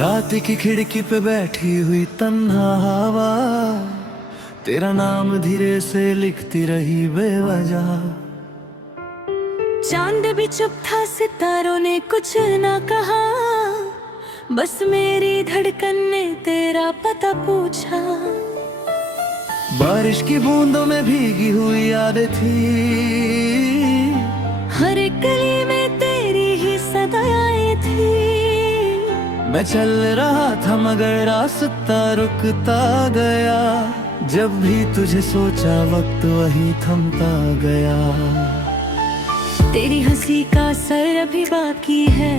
रात की खिड़की पे बैठी हुई तन्हा हवा, तेरा नाम धीरे से लिखती रही बेवजह। चांद भी चुप था, सितारों ने कुछ ना कहा, बस मेरी धड़कन ने तेरा पता पूछा। बारिश की बूंदों में भीगी हुई यादें थी, हर एक गली में तेरी ही सदाएं थी। मैं चल रहा था मगर रास्ता रुकता गया, जब भी तुझे सोचा वक्त वही थमता गया। तेरी हंसी का असर अभी बाकी है,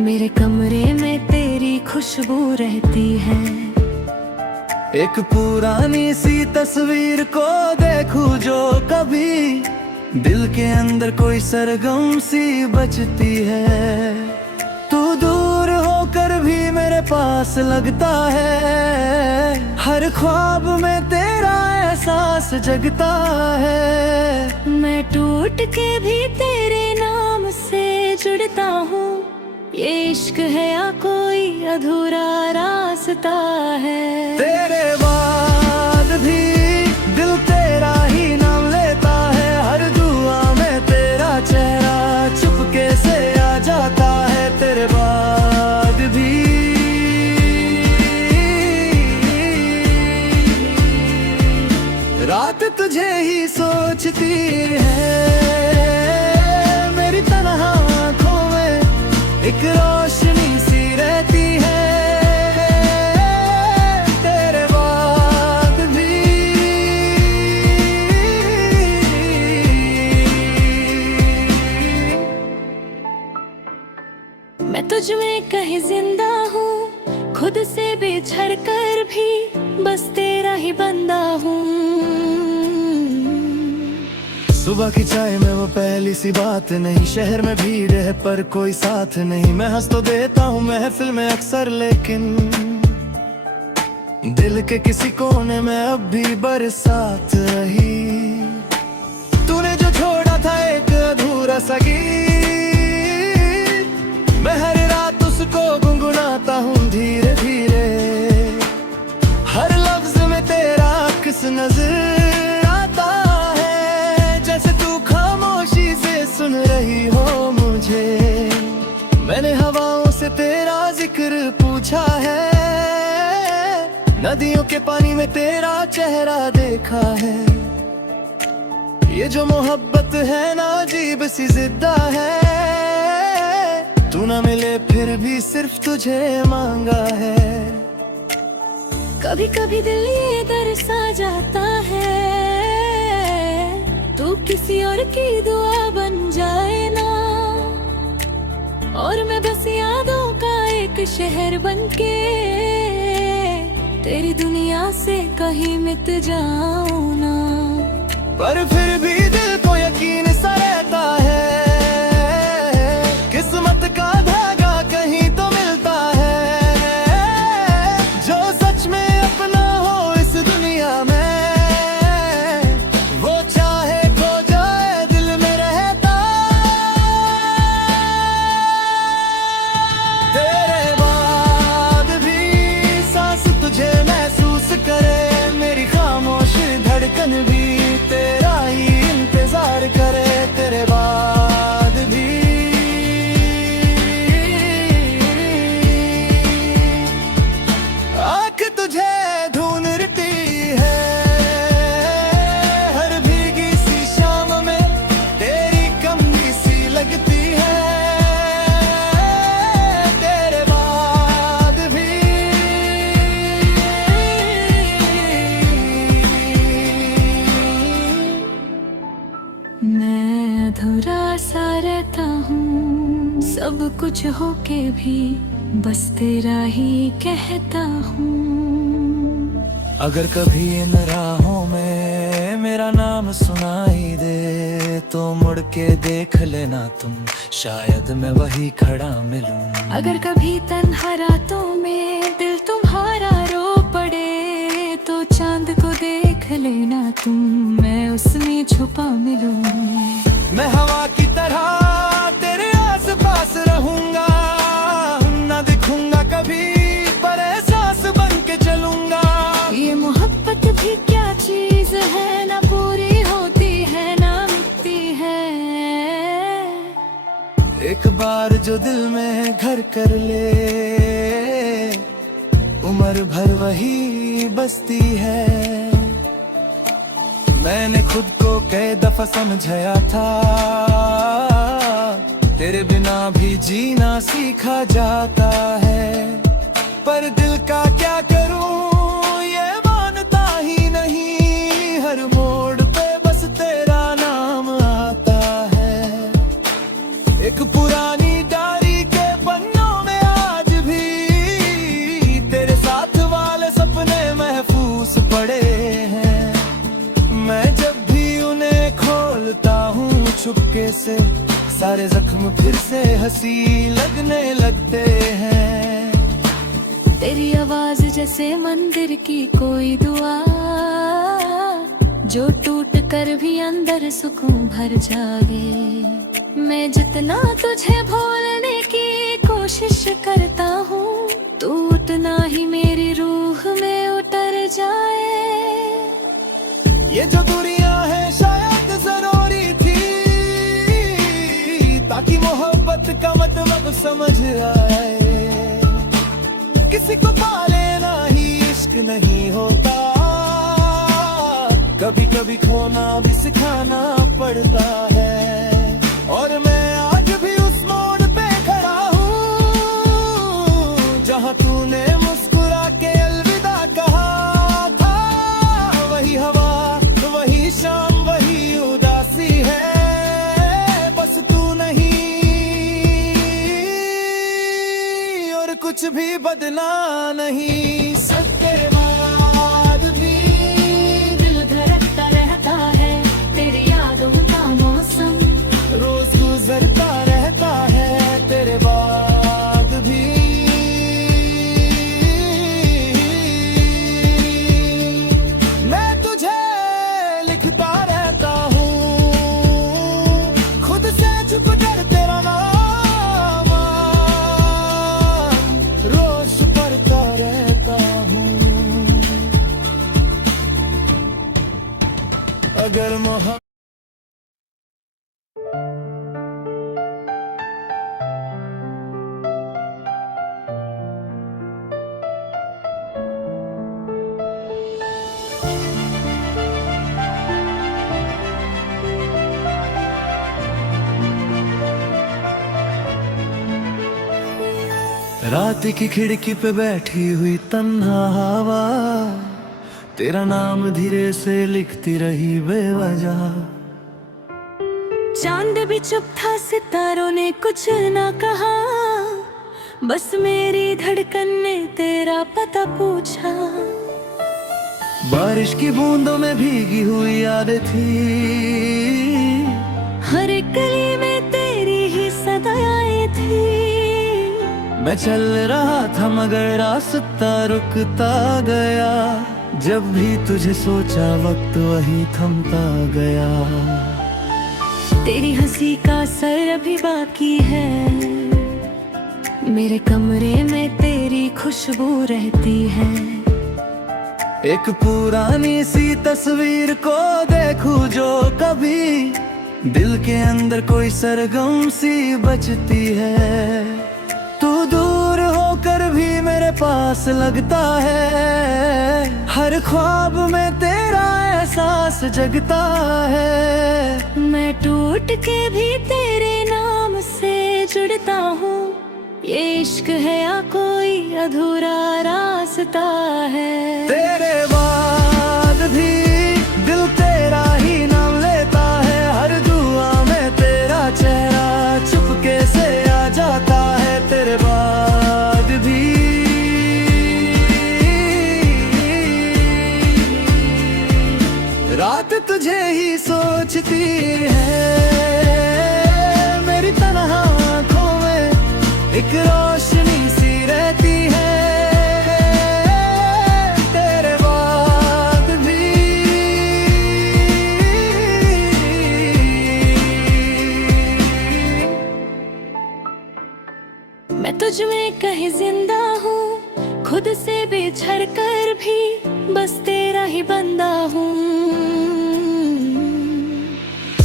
मेरे कमरे में तेरी खुशबू रहती है। एक पुरानी सी तस्वीर को देखूं जो कभी दिल के अंदर कोई सरगम सी बचती है। तू दूर होकर भी मेरे पास लगता है, हर ख्वाब में तेरा एहसास जगता है। मैं टूट के भी तेरे नाम से जुड़ता हूँ, ये इश्क है या कोई अधूरा रास्ता है। तेरे बाद भी दिल तेरा ही नाम लेता है, हर दुआ में तेरा चेहरा चुपके से आ जाता है। तेरे बाद भी रात तुझे ही सोचती है, मेरी तन्हा आँखों में एक रोशनी सी रहती है। तेरे बाद भी मैं तुझ में कहीं जिंदा हूँ, खुद से बिछड़ कर भी बस तेरा ही बंदा हूँ। सुबह की चाय में वो पहली सी बात नहीं, शहर में भीड़ है पर कोई साथ नहीं। मैं हंस तो देता हूँ महफिल में अक्सर, लेकिन दिल के किसी कोने में अब भी बरसात रही। तूने जो छोड़ा था एक अधूरा सा गीत, मैं हर रात उसको गुनगुनाता हूँ धीरे धीरे। हर लफ्ज में तेरा अक्स नजर आता है, जैसे तू खामोशी से सुन रही हो मुझे। मैंने हवाओं से तेरा जिक्र पूछा है, नदियों के पानी में तेरा चेहरा देखा है। ये जो मोहब्बत है ना अजीब सी जिद्दा है, तू ना मिले फिर भी सिर्फ तुझे मांगा है। कभी कभी दिल ये तरसा जाता है, तू किसी और की दुआ बन जाए ना, और मैं बस यादों का एक शहर बनके तेरी दुनिया से कहीं मिट जाऊं ना। पर फिर भी दिल को यकीन सा रहता है, किस्मत का धागा कहीं तो मिलता है, जो सच में अपना हो इस दुनिया में। वो चाहे खो जाए दिल में रहता। तेरे बाद भी सांस तुझे महसूस करे, मेरी खामोश धड़कन भी तेरा ही इंतजार करे। तेरे बाद भी आँख तुझे ढूंढती है, हर भीगी सी शाम में तेरी कमी सी लगती है। तेरे बाद भी मैं अधूरा सा रहता हूँ, सब कुछ होके भी बस तेरा ही कहता हूँ। अगर कभी इन राहों में मेरा नाम सुनाई दे, तो मुड़ के देख लेना तुम, शायद मैं वही खड़ा मिलूं। अगर कभी तन्हा रातों में दिल तुम्हारा रो पड़े, तो चांद को देख लेना तुम, मैं उसमें छुपा मिलूं। मैं हवा की तरह तेरे आस पास रहूंगा, न जो दिल में घर कर ले, उम्र भर वही बसती है। मैंने खुद को कई दफा समझाया था, तेरे बिना भी जीना सीखा जाता है। पर दिल का क्या करूं ये मानता ही नहीं, हर मोड़ पे बस तेरा नाम आता है। एक पुरानी डायरी के पन्नों में आज भी तेरे साथ वाले सपने महफूज पड़े हैं। मैं जब भी उन्हें खोलता हूँ चुपके से, सारे जख्म फिर से हंसी लगने लगते हैं। तेरी आवाज जैसे मंदिर की कोई दुआ, जो टूट कर भी अंदर सुकून भर जाए। मैं जितना तुझे भूलने की कोशिश करता हूँ, तू उतना ही मेरी रूह में उतर जाए। ये जो दूरियां है शायद जरूरी थी, ताकि मोहब्बत का मतलब समझ आए। किसी को पा लेना ही इश्क नहीं होता, कभी कभी खोना भी सिखाना पड़ता है। और मैं आज भी उस मोड़ पे खड़ा हूँ, जहाँ तूने मुस्कुरा के अलविदा कहा था। वही हवा, वही शाम, वही उदासी है, बस तू नहीं। और कुछ भी बदला नहीं। सब तेरे बाद भी दिल धड़कता रहता है, तेरी यादों का मौसम रोज गुजरता रहता है तेरे बाद भी। मैं तुझे लिखता रहता हूँ, खुद से छुप कर तेरा नाम रोज पढ़ता रहता हूँ। अगर मोहब्बत रात की खिड़की पे बैठी हुई तन्हा हवा, तेरा नाम धीरे से लिखती रही बेवजह। चांद भी चुप था, सितारों ने कुछ ना कहा, बस मेरी धड़कन ने तेरा पता पूछा। बारिश की बूंदों में भीगी हुई यादें थी, हर एक गली में तेरी ही सदाएं थी। मैं चल रहा था मगर रास्ता रुकता गया, जब भी तुझे सोचा वक्त वही थमता गया। तेरी हंसी का असर अभी बाकी है, मेरे कमरे में तेरी खुशबू रहती है। एक पुरानी सी तस्वीर को देखूं जो कभी दिल के अंदर कोई सरगम सी बचती है। तू दूर होकर भी मेरे पास लगता है, हर ख्वाब में तेरा एहसास जगता है। मैं टूट के भी तेरे नाम से जुड़ता हूँ, ये इश्क है या कोई अधूरा रास्ता है। तेरे बाद भी दिल तेरा ही नाम लेता है, हर दुआ में तेरा चेहरा चुपके से आ जाता है। तेरे बाद भी रात तुझे ही सोचती है, मेरी तन्हा आँखों में एक रोशनी सी रहती है। तेरे बाद भी मैं तुझ में कहीं जिंदा हूँ, खुद से बिछड़ कर भी बस तेरा ही बंदा हूँ।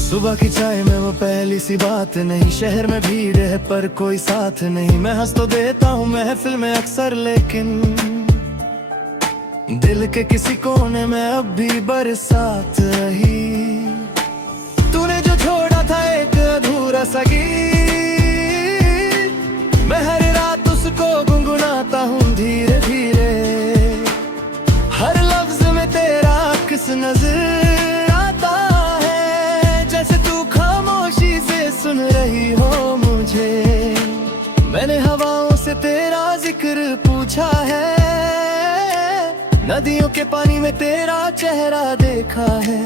सुबह की चाय में वो पहली सी बात नहीं, शहर में भीड़ है पर कोई साथ नहीं। मैं हंस तो देता हूँ महफिल में अक्सर, लेकिन दिल के किसी कोने में अब भी बरसात रही। तूने जो छोड़ा था एक अधूरा सा गीत, मैं हर रात उसको गुनगुनाता हूँ धीरे धीरे। हर लफ्ज में तेरा अक्स नजर आता है, जैसे तू खामोशी से सुन रही हो मुझे। मैंने हवाओं से तेरा जिक्र पूछा है, नदियों के पानी में तेरा चेहरा देखा है।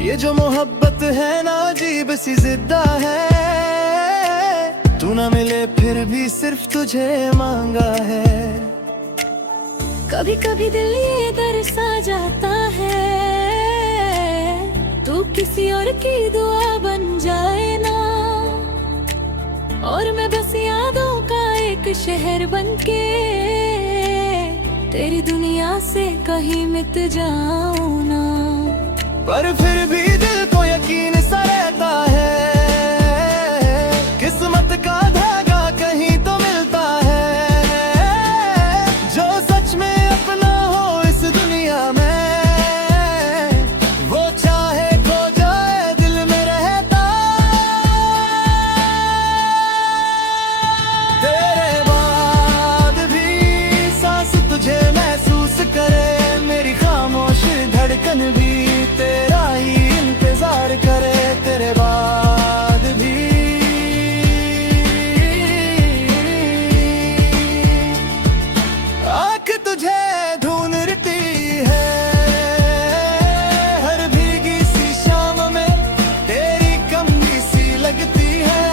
ये जो मोहब्बत है ना अजीब सी जिद्दा है, तू ना मिले फिर भी सिर्फ तुझे मांगा है। कभी कभी दिल ये दरसा जाता है, तू किसी और की दुआ बन जाए ना, और मैं बस यादों का एक शहर बनके तेरी दुनिया से कहीं मिट जाऊं ना। पर फिर भी दिल को यकीन सा रहता है, किस्मत का धागा कहीं तो मिलता है, जो सच में अपना हो इस दुनिया में। वो चाहे खो जाए दिल में रहता, तेरे बाद भी सांस तुझे महसूस करे, मेरी खामोश धड़कन भी तेरा ही इंतजार करे। तेरे बाद भी आँख तुझे ढूंढती है, हर भीगी सी शाम में तेरी कमी सी लगती है।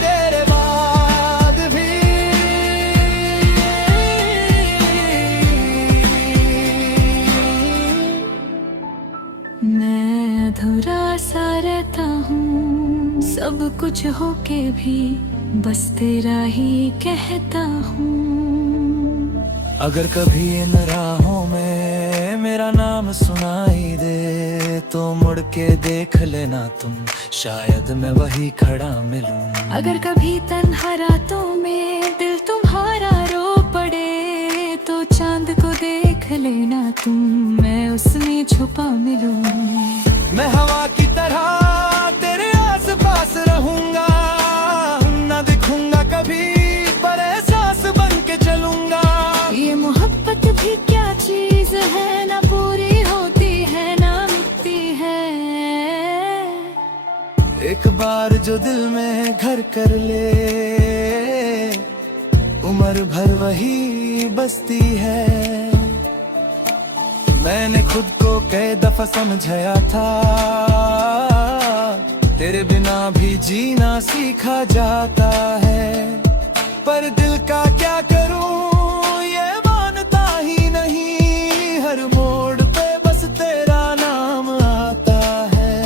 तेरे बाद भी मैं अधूरा सा रहता हूँ, सब कुछ होके भी बस तेरा ही कहता हूँ। अगर कभी इन राहों में मेरा नाम सुनाई दे, तो मुड़ के देख लेना तुम, शायद मैं वही खड़ा मिलूं। अगर कभी तन्हा रातों में दिल तुम्हारा रो पड़े, तो चांद को देख लेना तुम, मैं उसमें छुपा मिलूं। मैं हवा की तरह तेरे आस पास रहूंगा, ना दिखूंगा कभी पर एहसास बन के चलूंगा। ये मोहब्बत भी क्या चीज है, ना पूरी होती है ना मिटती है। एक बार जो दिल में घर कर ले, उम्र भर वही बसती है। मैंने खुद को कई दफा समझाया था, तेरे बिना भी जीना सीखा जाता है। पर दिल का क्या करूं ये मानता ही नहीं, हर मोड़ पे बस तेरा नाम आता है।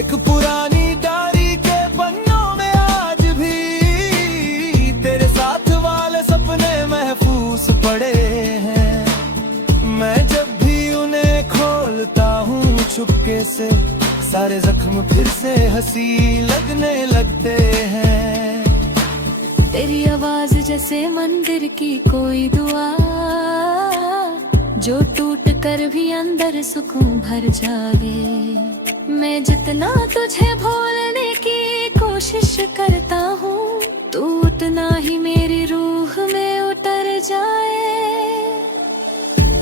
एक पुरानी डायरी के पन्नों में आज भी तेरे साथ वाले सपने महफूज पड़े हैं। मैं जब भी उन्हें खोलता हूँ चुपके से, सारे जख्म फिर से हंसी लगने लगते हैं। तेरी आवाज जैसे मंदिर की कोई दुआ, जो टूट कर भी अंदर सुकून भर जागे। मैं जितना तुझे भूलने की कोशिश करता हूँ, तू उतना ही मेरी रूह में उतर जाए।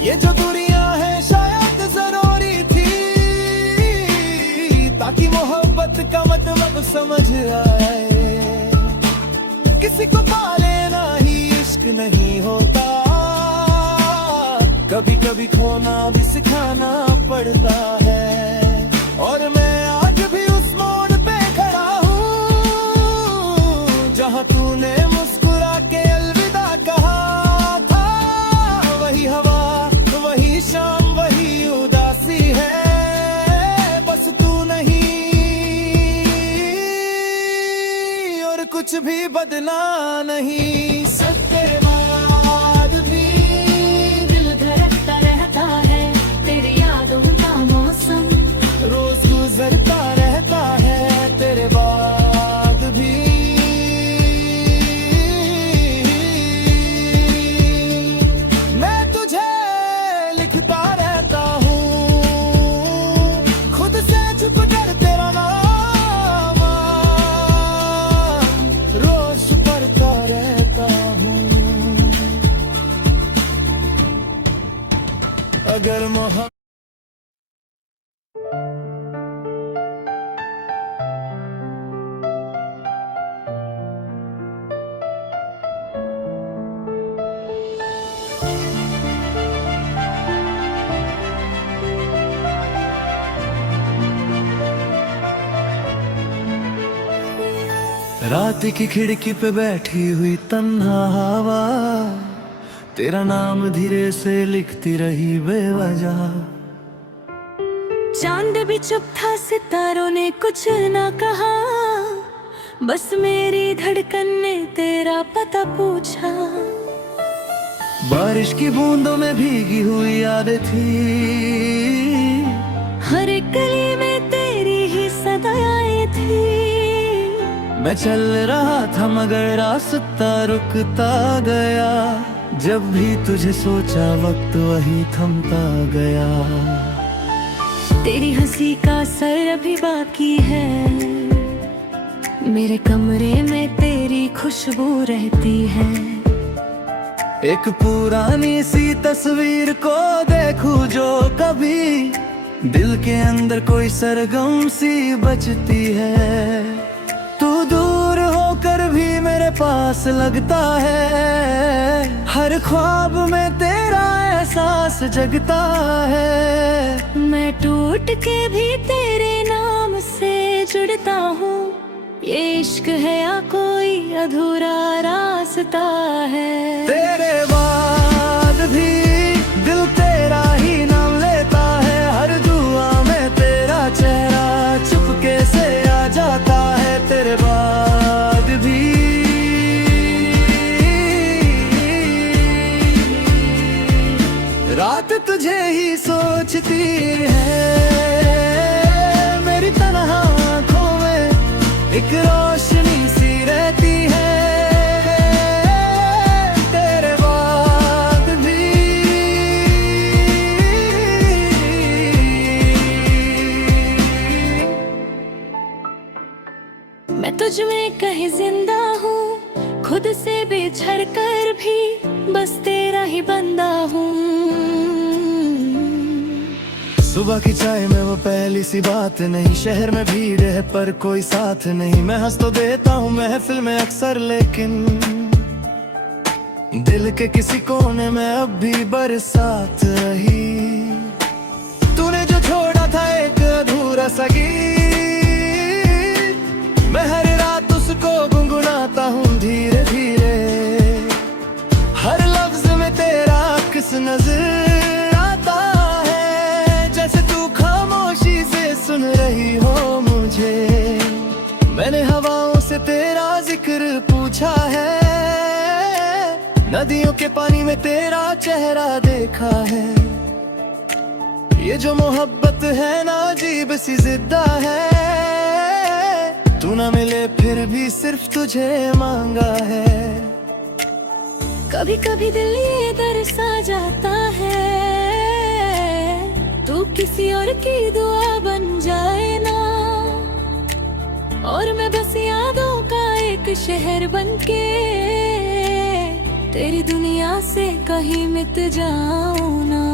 ये जो दूरियां है शायद जरूरी थी, ताकि मोहब्बत का मतलब समझ आए। किसी को पा लेना ही इश्क नहीं होता, कभी कभी खोना भी सिखाना पड़ता है। और मैं आज भी उस मोड़ पे खड़ा हूँ, जहाँ तूने मुस्कुरा के अलविदा कहा था। वही हवा वही शाम वही उदासी है, बस तू नहीं और कुछ भी बदला नहीं। सब तेरे बाद भी दिल धड़कता रहता है, तेरी यादों का रात की खिड़की पे बैठी हुई तन्हा हवा, तेरा नाम धीरे से लिखती रही बेवजह। चांद भी चुप था, सितारों ने कुछ ना कहा, बस मेरी धड़कन ने तेरा पता पूछा। बारिश की बूंदों में भीगी हुई यादें थी, हर एक गली में तेरी ही सदाएं थी। मैं चल रहा था मगर रास्ता रुकता गया, जब भी तुझे सोचा वक्त वही थमता गया। तेरी हंसी का असर अभी बाकी है, मेरे कमरे में तेरी खुशबू रहती है। एक पुरानी सी तस्वीर को देखूं जो कभी दिल के अंदर कोई सरगम सी बचती है। तू दूर होकर भी मेरे पास लगता है, हर ख्वाब में तेरा एहसास जगता है। मैं टूट के भी तेरे नाम से जुड़ता हूँ, ये इश्क है या कोई अधूरा रास्ता है। तेरे बाद भी दिल तेरा ही नाम लेता है, हर दुआ में तेरा चेहरा चुपके से आ जाता है। तेरे बाद भी रात तुझे ही सोचती है, मेरी तन्हा आँखों में एक रोशनी सी रहती है। तेरे बाद भी मैं तुझ में कहीं जिंदा हूँ, खुद से बिछड़ कर भी बस तेरा ही बंदा हूँ। सुबह की चाय में वो पहली सी बात नहीं, शहर में भीड़ है पर कोई साथ नहीं। मैं हंस तो देता हूँ महफिल में अक्सर, लेकिन दिल के किसी कोने में अब भी बरसात रही। तूने जो छोड़ा था एक अधूरा सा गीत, मैं हर रात उसको गुनगुनाता हूँ धीरे धीरे। हर लफ्ज में तेरा अक्स नजर आता है, जैसे तू खामोशी से सुन रही हो मुझे। मैंने हवाओं से तेरा जिक्र पूछा है, नदियों के पानी में तेरा चेहरा देखा है। ये जो मोहब्बत है ना अजीब सी जिद्दा है, तू ना मिले फिर भी सिर्फ तुझे मांगा है। कभी कभी दिल ये दरसा जाता है, तू किसी और की दुआ बन जाए ना, और मैं बस यादों का एक शहर बनके तेरी दुनिया से कहीं मिट जाऊं ना।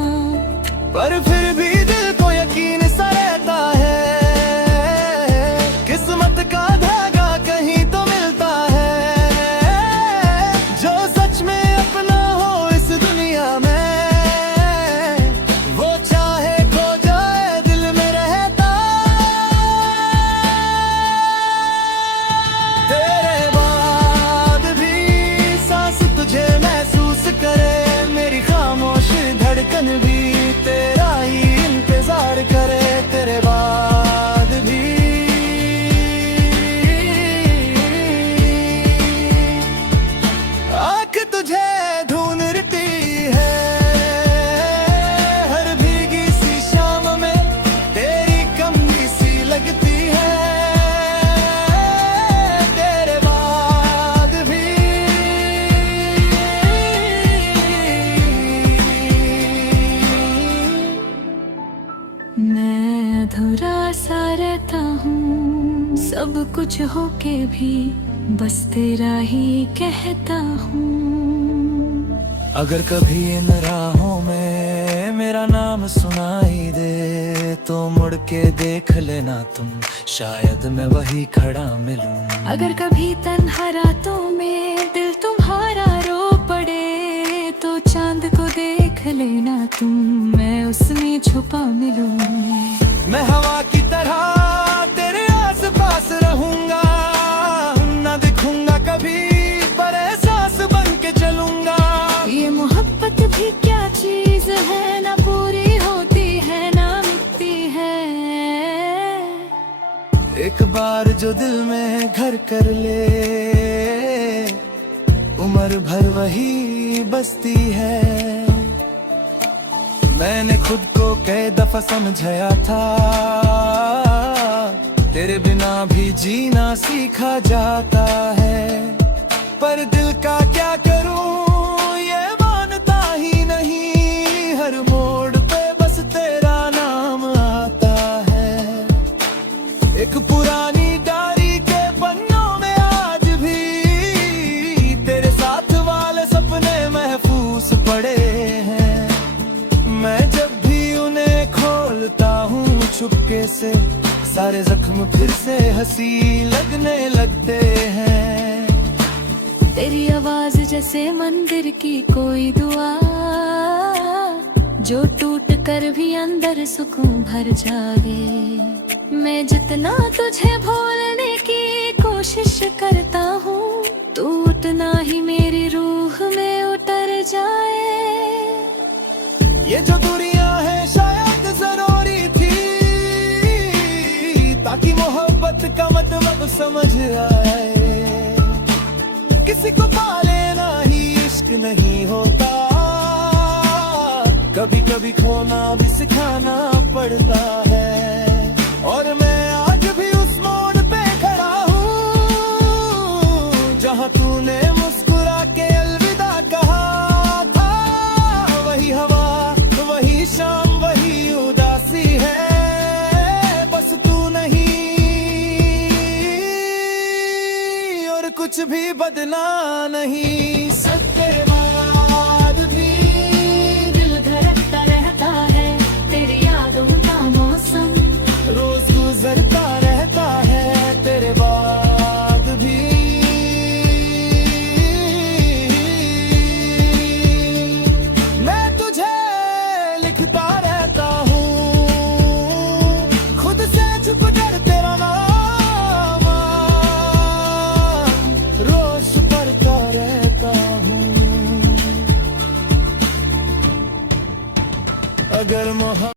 पर फिर भी दिल को यकीन सा रहता है, किस्मत का धागा कहीं तो मिलता है। जो सच में अपना हो इस दुनिया में, वो चाहे खो जाए दिल में रहता। तेरे बाद भी सांस तुझे महसूस करे, मेरी खामोश धड़कन भी तेरा ही इंतजार करे। तेरे बाद भी आँख तुझे ढूंढती है, हर भीगी सी शाम में तेरी कमी सी लगती है। तेरे बाद भी मैं अधूरा सा रहता हूँ, सब कुछ होके भी बस तेरा ही कहता हूँ। अगर कभी इन राहों में मेरा नाम सुनाई दे, तो मुड़ के देख लेना तुम, शायद मैं वही खड़ा मिलूं। अगर कभी तन्हा रातों में दिल तुम्हारा रो पड़े, तो चांद को देख लेना तुम, मैं उसमें छुपा मिलूं। मैं हवा की तरह तेरे आस पास रहूंगा, न प्यार जो दिल में घर कर ले, उम्र भर वही बसती है। मैंने खुद को कई दफा समझाया था, तेरे बिना भी जीना सीखा जाता है। पर दिल का क्या करूं ये मानता ही नहीं, हर मोड़ पे बस तेरा नाम आता है। एक पुरानी डायरी के पन्नों में आज भी तेरे साथ वाले सपने महफूज पड़े हैं। मैं जब भी उन्हें खोलता हूँ चुपके से, सारे जख्म फिर से हंसी लगने लगते हैं। तेरी आवाज जैसे मंदिर की कोई दुआ, जो टूट कर भी अंदर सुकून भर जागे। मैं जितना तुझे भूलने की कोशिश करता हूँ, तू उतना ही मेरी रूह में उतर जाए। ये जो दूरियां है शायद जरूरी थी, ताकि मोहब्बत का मतलब समझ आए। किसी को पा लेना ही इश्क नहीं होता, कभी कभी खोना भी सिखाना पड़ता है। और मैं आज भी उस मोड़ पे खड़ा हूँ, जहाँ तूने मुस्कुरा के अलविदा कहा था। वही हवा, वही शाम, वही उदासी है, बस तू नहीं। और कुछ भी बदला नहीं सकते।